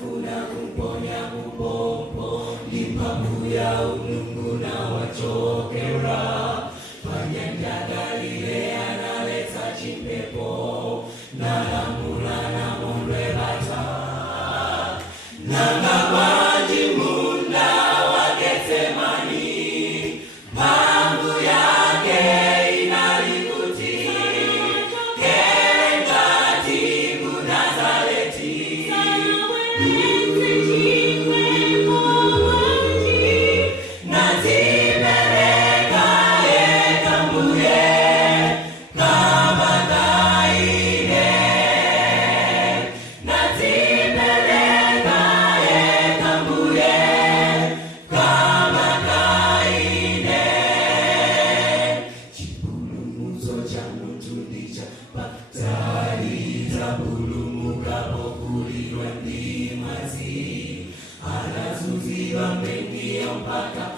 funa kumponya kupompo limpamu ya ulungu na wachokera panyanja dalile analeta chimpepo nalamula na mondwe bata nangabwanji munda wa Getsemani mambu yake inalikuti kerengati Nazareti nazipeleka yekambuye kama kaine nazipeleka yekambuye kama kaine chipulumuzo cha muntu ndicha patali tabulumuka pokulirwa ndi mazi anazuzira mengi mpaka